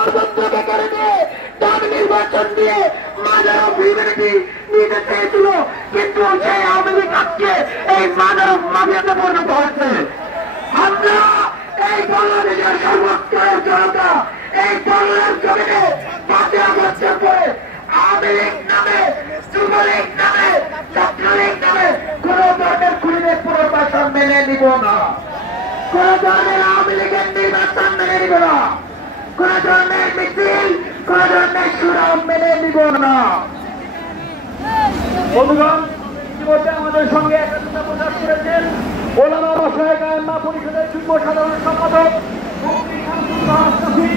ষড়যন্ত্রকে কেড়ে নিয়ে দাবি নির্বাচন দিয়ে মাদার অফ হিউম্যানিটি নিতে চেয়েছিল, কিন্তু সেই আওয়ামী লীগ আজকে এই মাদার অফ মাফিয়াতে পরিণত হয়েছে। আমরা এই বাংলাদেশের সর্বস্তরের জনতা এই বাংলার জমিনে 5 আগস্টের পরে আওয়ামী লীগ নামে, যুবলীগ নামে, ছাত্রলীগ নামে কোন ধরনের খুনিদের পুনর্বাসন মেনে নিব না, কোন ধরনের আওয়ামী লীগের নির্বাচন মেনে নিব না, কোন ধরনের মিছিল, কোন ধরনের সুরাম মেনে নিব না। বন্ধুগণ, ইতিমধ্যে আমাদের সঙ্গে একাত্মতা প্রকাশ করেছেন ওলামা মাশায়েখ আইম্মা পরিষদের যুগ্ম সাধারণ সম্পাদক মুফতি শামসুল হক শফি।